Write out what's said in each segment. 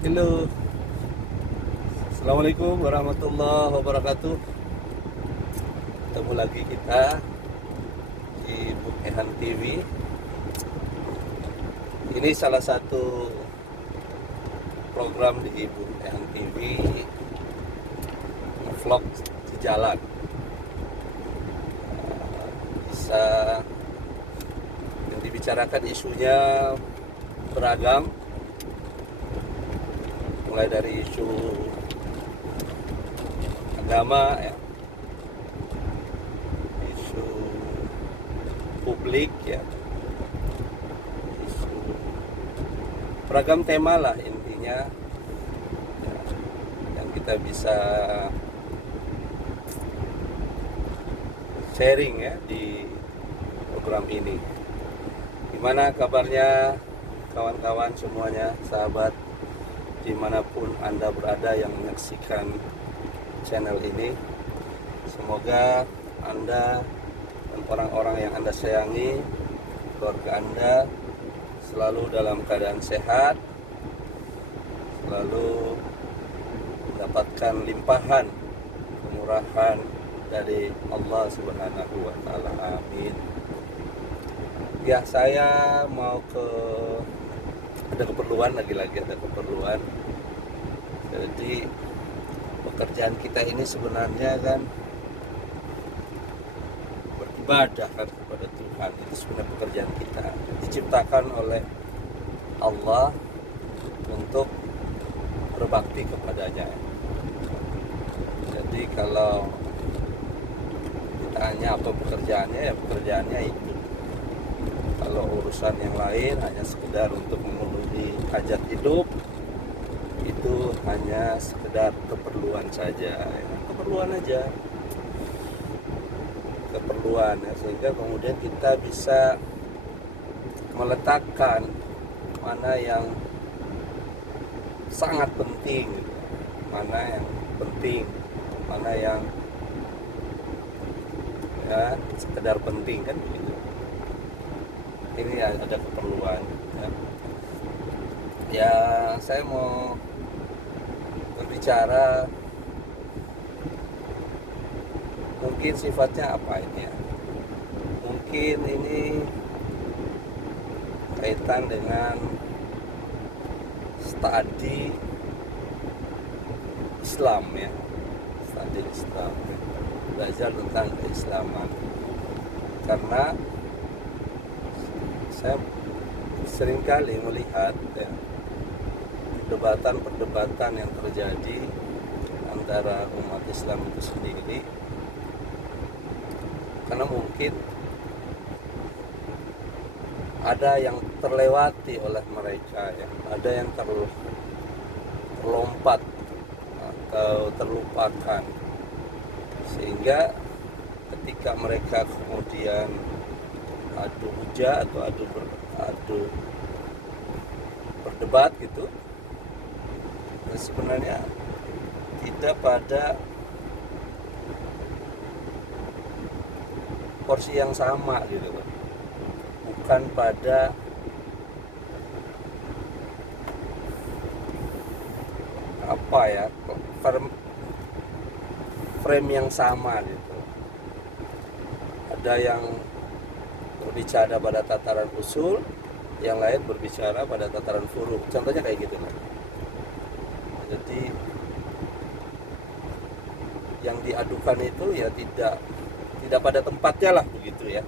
Halo, Assalamualaikum warahmatullahi wabarakatuh. Ketemu lagi kita di Bung Ehan TV. Ini salah satu program di Bung Ehan TV, vlog di jalan. Bisa yang dibicarakan isunya beragam, mulai dari isu agama ya, isu publik ya, isu beragam tema lah intinya ya, yang kita bisa sharing ya di program ini. Gimana kabarnya kawan-kawan semuanya, sahabat dimanapun Anda berada yang menyaksikan channel ini. Semoga Anda dan orang-orang yang Anda sayangi, keluarga Anda, selalu dalam keadaan sehat, selalu mendapatkan limpahan kemurahan dari Allah Subhanahu wa Ta'ala. Amin. Ya, saya mau ada keperluan, lagi-lagi ada keperluan. Jadi pekerjaan kita ini sebenarnya kan beribadah kan kepada Tuhan. Itu sebenarnya pekerjaan kita, diciptakan oleh Allah untuk berbakti kepadanya. Jadi kalau ditanya apa pekerjaannya, ya pekerjaannya itu. Kalau urusan yang lain hanya sekedar untuk memenuhi hajat hidup, itu hanya sekedar keperluan saja ya. Keperluan aja, keperluan ya, sehingga kemudian kita bisa meletakkan mana yang sangat penting, mana yang penting, mana yang ya sekedar penting kan begitu. Ini ada keperluan ya. Ya, saya mau berbicara, mungkin sifatnya apa ini ya, mungkin ini kaitan dengan studi Islam ya, studi Islam ya. Belajar tentang keislaman, karena saya seringkali melihat ya, perdebatan yang terjadi antara umat Islam itu sendiri, karena mungkin ada yang terlewati oleh mereka ya, ada yang terlompat atau terlupakan, sehingga ketika mereka kemudian adu hujah atau adu berdebat gitu, sebenarnya tidak pada porsi yang sama gitu loh, bukan pada apa ya, frame yang sama gitu. Ada yang berbicara pada tataran usul, yang lain berbicara pada tataran furu. Contohnya kayak gitu lah. Jadi yang diadukan itu ya tidak pada tempatnya lah begitu ya,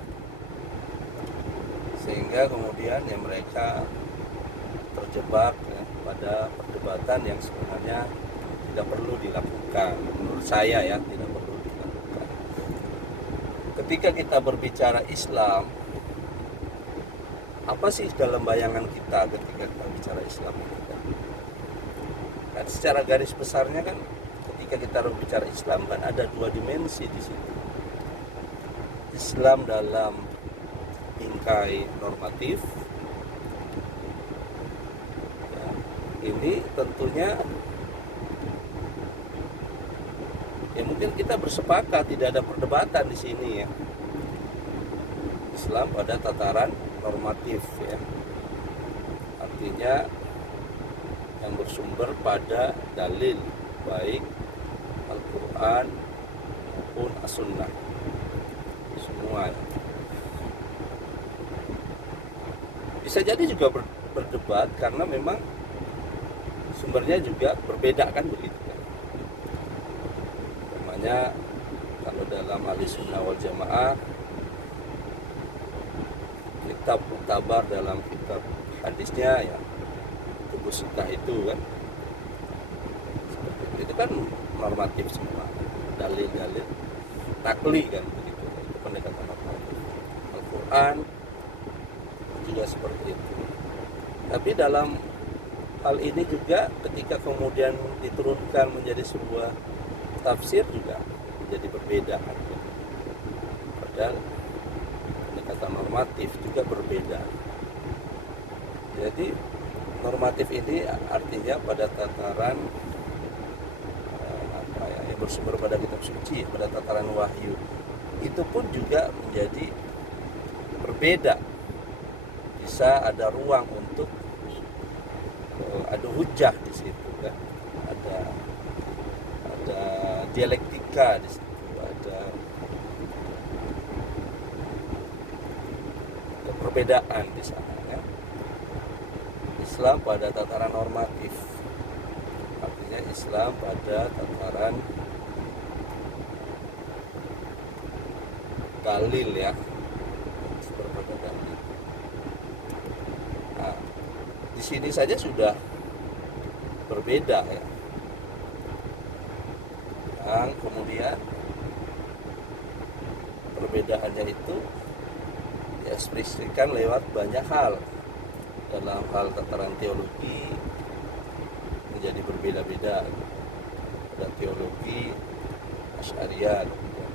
sehingga kemudian ya mereka terjebak ya, pada perdebatan yang sebenarnya tidak perlu dilakukan. Menurut saya ya, tidak perlu dilakukan. Ketika kita berbicara Islam, apa sih dalam bayangan kita ketika kita bicara Islam itu kan? Kan secara garis besarnya kan, ketika kita berbicara Islam kan ada dua dimensi di situ. Islam dalam bingkai normatif ya, ini tentunya ya mungkin kita bersepakat, tidak ada perdebatan di sini ya. Islam pada tataran normatif ya, artinya yang bersumber pada dalil baik Al-Quran maupun As-Sunnah semua. Bisa jadi juga berdebat karena memang sumbernya juga berbeda kan begitu kan. Namanya kalau dalam Ahlussunnah wal Jamaah kitab muktabar dalam kitab hadisnya ya Kutubus Sittah itu kan seperti itu kan normatif semua, dalil-dalil nakli kan begitu, itu pendekatan normatif. Al-Quran juga seperti itu. Tapi dalam hal ini juga ketika kemudian diturunkan menjadi sebuah tafsir juga menjadi berbeda kan. Padahal pendekatan normatif juga berbeda. Jadi normatif ini artinya pada tataran yang bersumber pada kitab suci, pada tataran wahyu, itu pun juga menjadi berbeda. Bisa ada ruang untuk ada hujah di situ kan, ada dialektika di situ, ada perbedaan di sana ya. Islam pada tataran normatif, artinya Islam pada tataran dalil ya, berbeda dalil. Nah, di sini saja sudah berbeda ya. Yang kemudian perbedaannya itu diekspresikan lewat banyak hal. Dalam hal tataran teologi menjadi berbeda-beda. Ada teologi Asy'ariyah,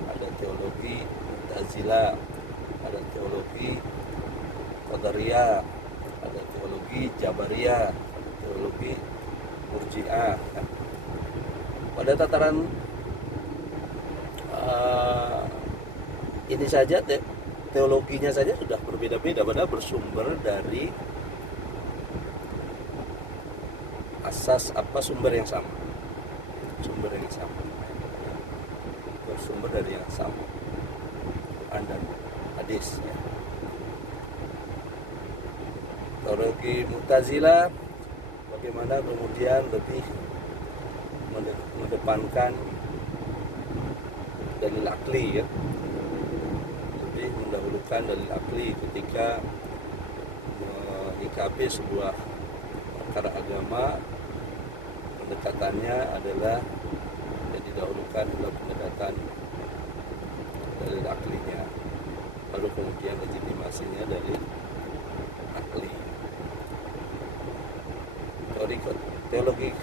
ada teologi Mu'tazilah, ada teologi Qadariyah, ada teologi Jabariyah, ada teologi Murji'ah. Pada tataran ini saja teologinya saja sudah berbeda-beda, padahal bersumber dari asas sumber yang sama, bersumber dari yang sama, Quran dan hadis ya. Teologi Mu'tazilah bagaimana kemudian lebih mendepankan dalil akli ya, lebih mendahulukan dalil akli ketika menyikapi sebuah perkara agama. Pendekatannya adalah yang didahulukan adalah pendekatan dalil aklinya, lalu kemudian legitimasinya dalil akli. Teologi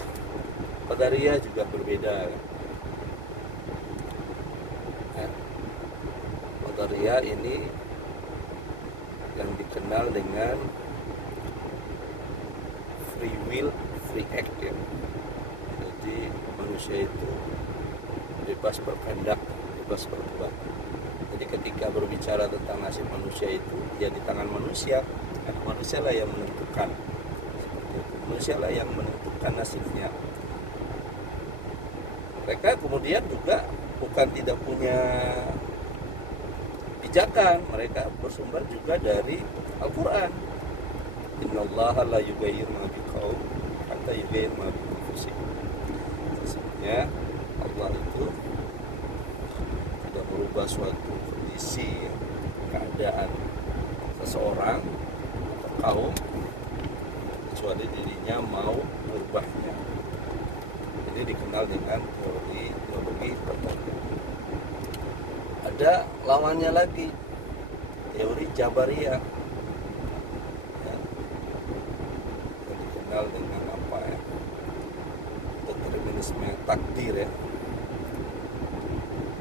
Qadariyah juga berbeda ya. Qadariyah ini yang dikenal dengan free will, free act ya. Jadi manusia itu bebas berkehendak, bebas berbuat. Jadi ketika berbicara tentang nasib manusia itu ya di tangan manusia, manusia lah yang menentukan. Manusia lah yang menentukan nasibnya. Mereka kemudian juga bukan tidak punya pijakan, mereka bersumber juga dari Al-Quran. Innallaha la yughayyiru ma biqaum hatta yughayyiru ma bi anfusihim. Sesungguhnya Allah itu tidak merubah suatu kondisi, keadaan seseorang atau kaum kecuali dirinya mau merubahnya. Ini dikenal dengan teologi Qadariyah. Ada lawannya lagi, teori Jabariyah ya, yang dikenal dengan determinisme takdir ya.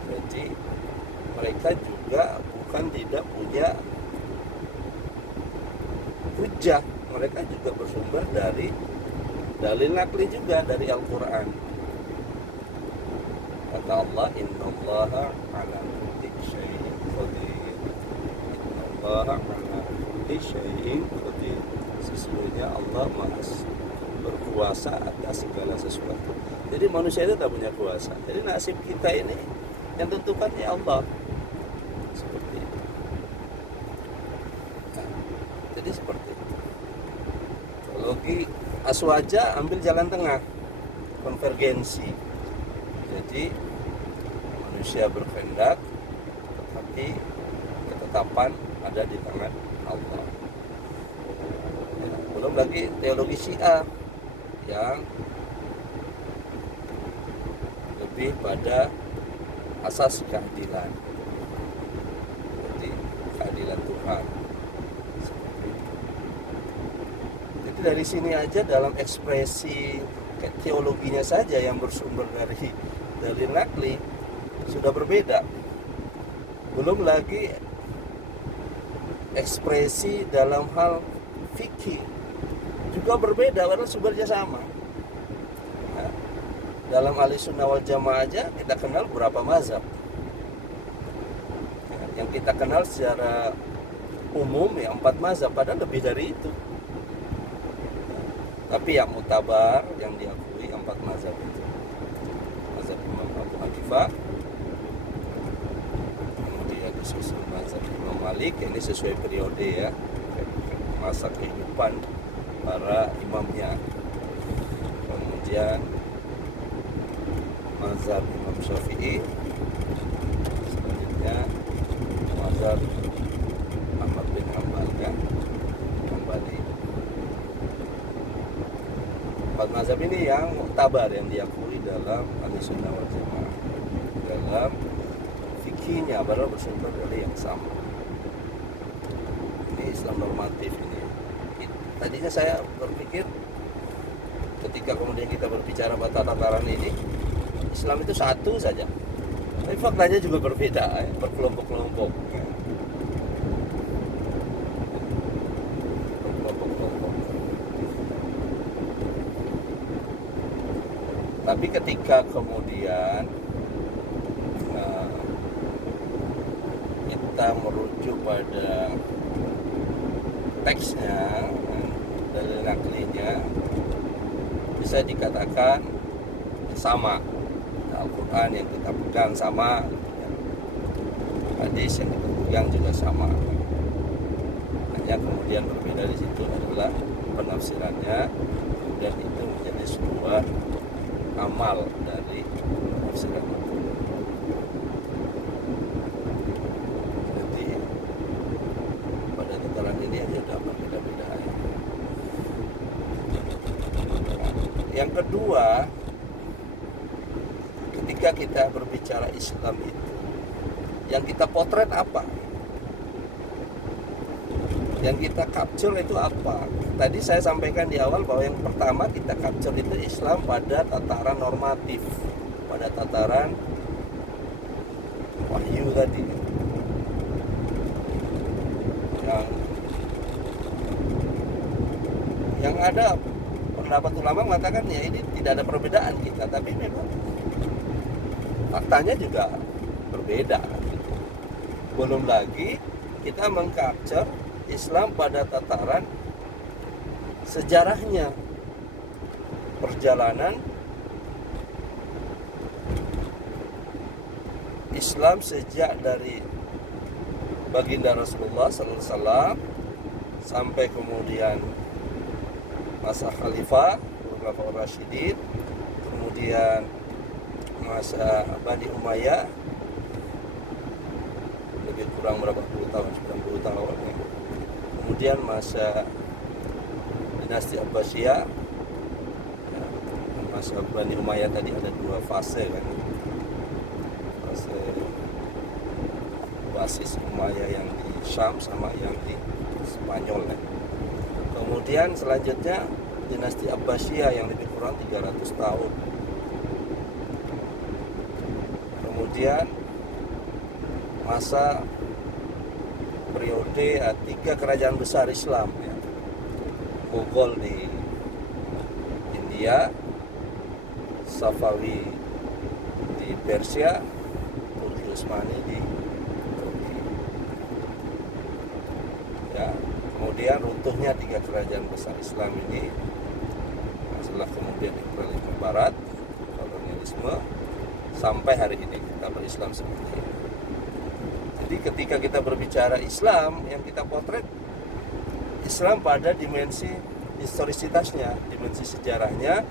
Jadi mereka juga bukan tidak punya hujah, mereka juga bersumber dari dalil nakli juga dari Al-Quran. Kata Allah, innallaha ala kulli syai'in qadir. Innallaha ala kulli syai'in qadir. Sesungguhnya Allah Maha berkuasa kuasa atas segala sesuatu. Jadi manusia itu tak punya kuasa. Jadi nasib kita ini yang tentukan ya Allah. Seperti itu. Nah, jadi seperti itu. Teologi aswaja ambil jalan tengah, konvergensi. Jadi manusia berkehendak, tetapi ketetapan ada di tangan Allah. Ya, belum lagi teologi Syiah yang lebih pada asas keadilan. Jadi keadilan Tuhan. Jadi dari sini aja dalam ekspresi teologinya saja yang bersumber dari nakli sudah berbeda. Belum lagi ekspresi dalam hal fikih juga berbeda, padahal sumbernya sama. Nah, dalam Ahlussunnah wal Jamaah aja kita kenal berapa mazhab. Yang kita kenal secara umum ya 4 mazhab, padahal lebih dari itu. Tapi yang mutabar, yang diakui 4 mazhab itu. Mazhab Imam Abu Hanifah, kemudian disusul mazhab Imam Malik, ini sesuai periode ya, masa kehidupan para imamnya. Kemudian mazhab Imam Syafi'i, selanjutnya mazhab Ahmad bin Hanbal kan, kembali. 4 mazhab ini yang muktabar, yang diakui dalam Ahlussunnah wal Jamaah, dalam fikihnya baru bersumber dari yang sama. Ini Islam normatif ini. Tadinya saya berpikir ketika kemudian kita berbicara pada tataran ini, Islam itu satu saja. Tapi faktanya juga berbeda, berkelompok-kelompok. Tapi ketika kemudian kita merujuk pada teksnya, dalil naklinya, bisa dikatakan sama. Al-Quran yang kita pegang sama, hadis yang kita pegang juga sama. Hanya kemudian berbeda di situ adalah penafsirannya, kemudian itu menjadi sebuah amal dari penafsiran itu. Jadi pada tataran ini ada berbeda-beda. Yang kedua, ketika kita berbicara Islam itu, yang kita potret apa? Yang kita capture itu apa? Tadi saya sampaikan di awal bahwa yang pertama kita capture itu Islam pada tataran normatif, pada tataran wahyu tadi. Yang ada pendapat ulama mengatakan ya ini tidak ada perbedaan kita, tapi memang faktanya juga berbeda. Belum lagi kita mengcapture Islam pada tataran sejarahnya, perjalanan Islam sejak dari baginda Rasulullah SAW sampai kemudian masa Khalifah Khulafaur Rasyidin, kemudian masa Bani Umayyah, lebih kurang berapa puluh tahun, 90 tahun ya. Kemudian masa dinasti Abbasiyah, ya, masa Bani Umayyah tadi ada 2 fase kan, fase basis Umayyah yang di Syam sama yang di Spanyol kan. Kemudian selanjutnya dinasti Abbasiyah yang lebih kurang 300 tahun. Kemudian masa periode 3 kerajaan besar Islam ya. Mughal di India, Safawi di Persia, Turki Utsmani di Turki. Ya, kemudian runtuhnya 3 kerajaan besar Islam ini setelah kemudian imperialisme barat, kolonialisme, sampai hari ini kita berislam seperti ini. Jadi ketika kita berbicara Islam, yang kita potret Islam pada dimensi historisitasnya, dimensi sejarahnya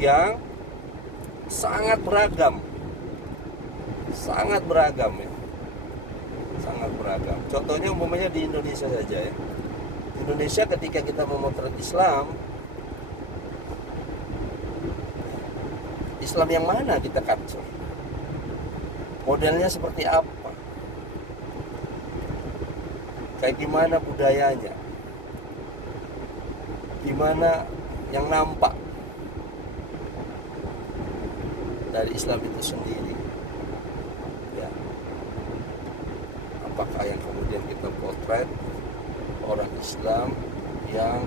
yang sangat beragam ya, sangat beragam. Contohnya umpamanya di Indonesia saja ya. Di Indonesia ketika kita memotret Islam yang mana kita capture? Modelnya seperti apa? Kayak gimana budayanya? Gimana yang nampak dari Islam itu sendiri? Ya. Apakah yang kemudian kita potret orang Islam yang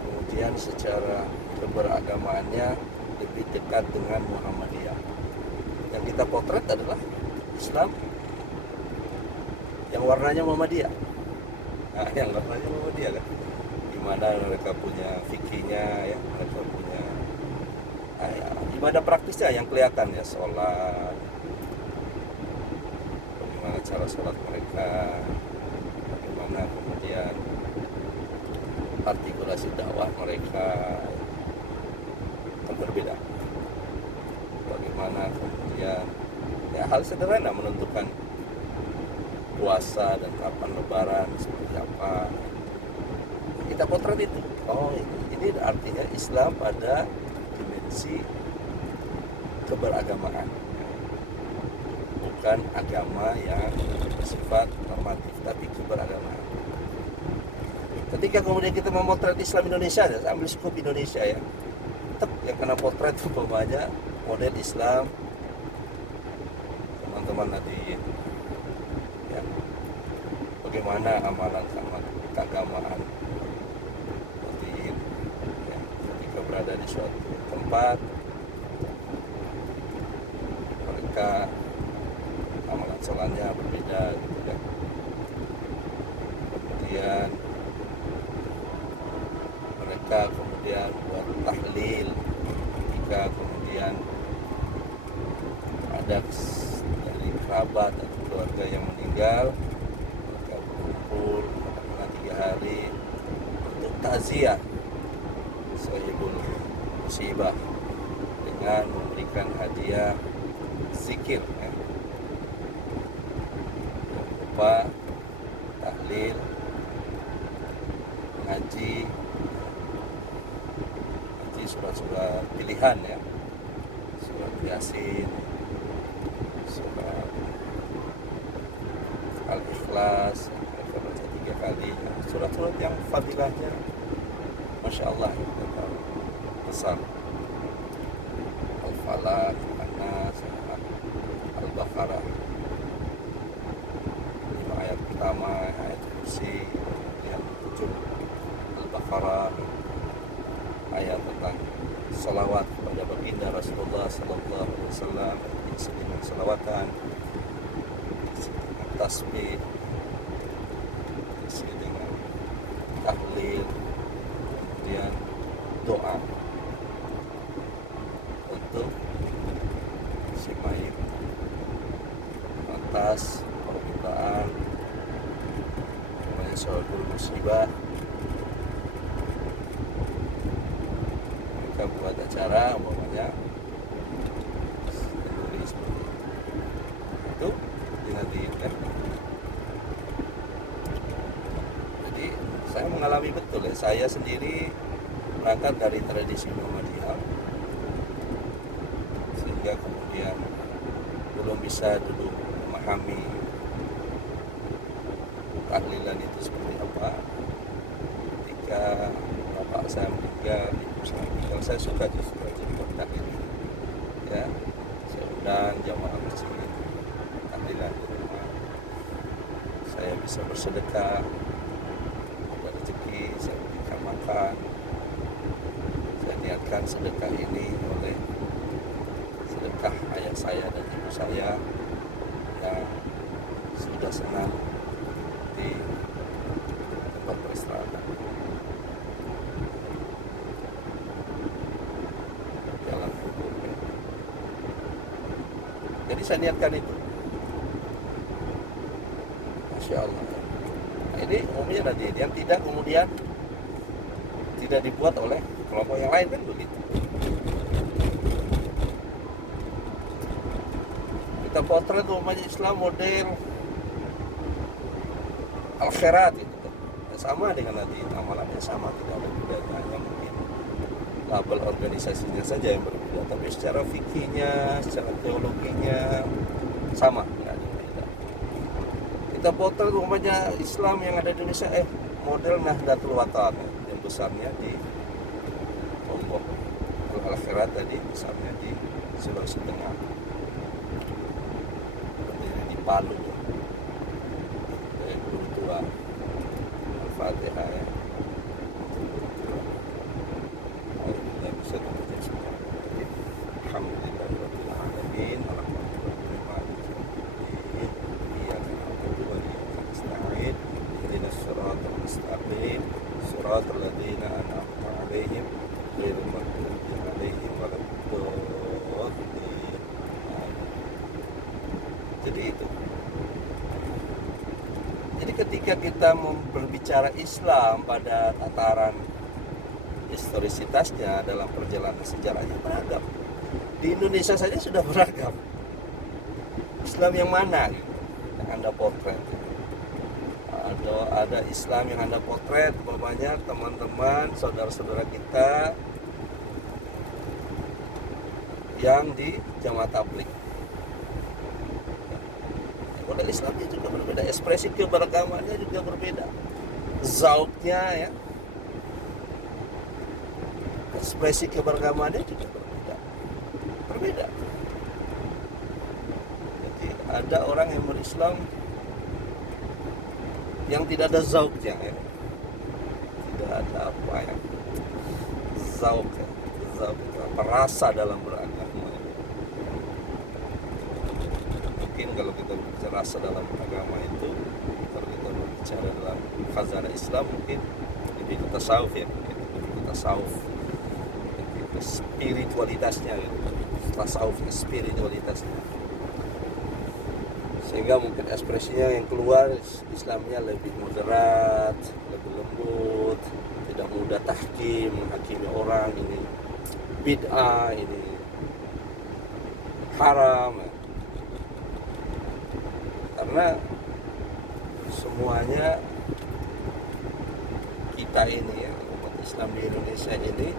kemudian secara keberagamaannya lebih dekat dengan Muhammadiyah? Yang kita potret adalah Islam yang warnanya Muhammadiyah. Nah, yang warnanya Muhammadiyah kan, gimana mereka punya fikihnya ya, mereka punya ibadah praktisnya yang kelihatan ya, sholat, bagaimana cara sholat mereka, bagaimana kemudian artikulasi dakwah mereka kan berbeda, bagaimana kemudian ya hal sederhana menentukan puasa dan kapan lebaran seperti apa, kita potret itu. Oh, ini artinya Islam pada dimensi keberagamaan, bukan agama yang bersifat normatif, tapi keberagamaan. Ketika kemudian kita memotret Islam Indonesia, saya ambil skup Indonesia ya, tetap yang kena potret umpamanya model Islam teman-teman Nahdliyin ya, bagaimana amalan keagamaan Nahdliyin ya, ketika berada di suatu tempat mereka amalan sholatnya berbeda gitu kan. Kemudian mereka kemudian buat tahlil ketika kemudian ada dari kerabat atau keluarga yang meninggal, mereka berkumpul karena 3 hari untuk takziah sahibul musibah dengan memberikan hadiah zikir ya, berupa tahlil, ngaji surat-surat pilihan ya, surat Yasin, surat Al-Ikhlas, mereka baca 3 kali, surat-surat yang fadilahnya Masya Allah besar, Al-Falaq, An-Nas, Al-Baqarah, 5 ayat pertama, ayat kursi, yang 7 Al-Baqarah, ayat tentang salawat kepada baginda Rasulullah Sallallahu Alaihi Wasallam, diisi dengan salawatan, diisi dengan tasbih, diisi dengan tahlil, kemudian doa untuk si mayit atas permintaan namanya sahibul musibah. Kita buat acara umpamanya kenduri seperti itu Nahdliyin kan. Jadi saya mengalami betul ya, saya sendiri berangkat dari tradisi Muhammadiyah sehingga kemudian belum bisa dulu memahami tahlilan itu seperti apa. Ketika bapak saya meninggal, ibu saya meninggal, saya suka justru buat tahlil ya, saya undang jamaah masjid tahlilan di rumah, saya bisa bersedekah, ada rezeki saya berikan makan, saya niatkan sedekah ini oleh sedekah ayah saya dan ibu saya yang sudah senang di tempat peristirahatan. Jadi saya niatkan itu. Masya Allah. Nah, ini umumnya nanti yang tidak kemudian tidak dibuat oleh kelompok yang lain kan begitu. Kita potret umumnya Islam model al-khairat itu kan. Sama dengan nanti amalannya sama, tidak ada bedanya, hanya mungkin label organisasinya saja yang berbeda, tapi secara fikihnya, secara teologinya sama, tidak ada beda. Kita potret umumnya Islam yang ada di Indonesia, model Nahdlatul Watan yang besarnya di Lombok, al-khairat tadi besarnya di Sulawesi Tengah, berdiri di Palu, Guru Tua, Al-Fatihah ya. Alhamdulillah bisa terbaca semua. Alhamdulillahirabbil alamin. Arrahmanirrahim. Maliki yaumiddin. Iyyaka na'budu wa iyyaka nasta'in. Ihdinas siratal mustaqim. Siratal ladzina an'amta 'alaihim ghairil maghdubi 'alaihim waladdallin. Jadi itu. Jadi ketika kita berbicara Islam pada tataran historisitasnya dalam perjalanan sejarahnya beragam. Di Indonesia saja sudah beragam. Islam yang mana gitu, yang Anda potret? Ada Islam yang Anda potret, umpamanya teman-teman, saudara-saudara kita yang di Jamaah Tabligh. Model Islamnya juga berbeda, ekspresi keberagamannya juga berbeda, zauknya ya, ekspresi keberagamannya juga berbeda. Jadi ada orang yang berislam yang tidak ada zauknya ya, tidak ada apa ya, zauk ya, zauk itu apa, rasa dalam beragama. Mungkin kalau kita berbicara rasa dalam agama itu, kalau kita berbicara dalam khazanah Islam mungkin lebih ke tasawuf ya, lebih ke tasawuf, lebih ke spiritualitasnya gitu. Tasawufnya, spiritualitasnya, sehingga mungkin ekspresinya yang keluar Islamnya lebih moderat, lebih lembut, tidak mudah tahkim, menghakimi orang, ini bid'ah, ini haram ya. Karena semuanya kita ini ya, umat Islam di Indonesia ini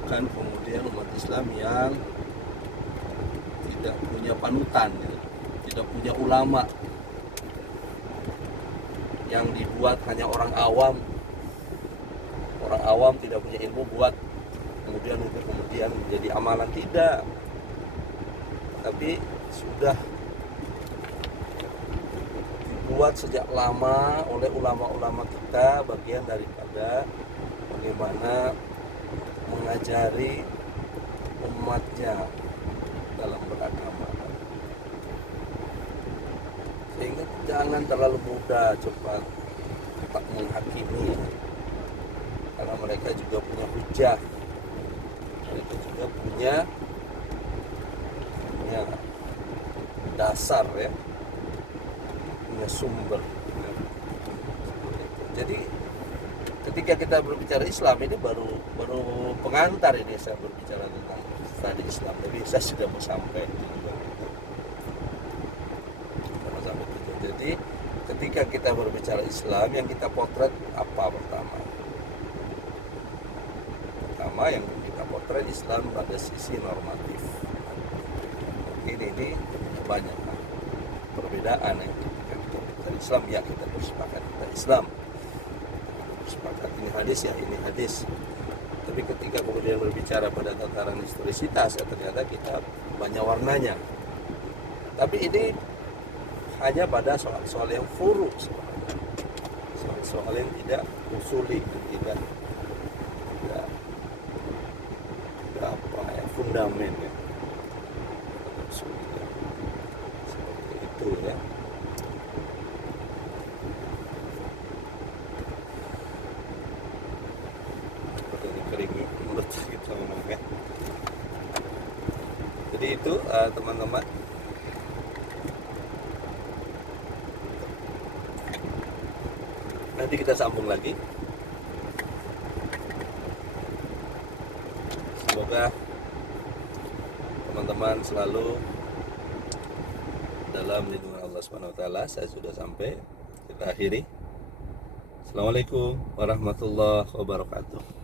bukan kemudian umat Islam yang tidak punya panutan ya, tidak punya ulama, yang dibuat hanya orang awam tidak punya ilmu buat kemudian menjadi amalan, tidak, tapi sudah dibuat sejak lama oleh ulama-ulama kita, bagian daripada bagaimana mengajari umatnya dalam beragama, sehingga jangan terlalu mudah cepat tak menghakimi, karena mereka juga punya hujah, mereka juga punya dasar ya, punya sumber ya. Jadi ketika kita berbicara Islam ini baru pengantar ini saya berbicara tentang tadi Islam, tapi saya sudah mau sampai tujuan. Jadi ketika kita berbicara Islam, yang kita potret apa pertama yang kita potret Islam pada sisi normatif. Mungkin ini banyak perbedaan ya. Kita Islam ya, kita bersepakat kita Islam, sepakat ini hadis ya, ini hadis. Tapi ketika kemudian berbicara pada tataran historisitas ya, ternyata kita banyak warnanya. Tapi ini hanya pada soal-soal yang furu, soal-soal yang tidak usuli, tidak apa ya, fundamen ya, seperti itu ya. Jadi itu teman-teman, nanti kita sambung lagi. Semoga teman-teman selalu dalam lindungan Allah Subhanahu wa taala. Saya sudah sampai, kita akhiri. Assalamualaikum warahmatullahi wabarakatuh.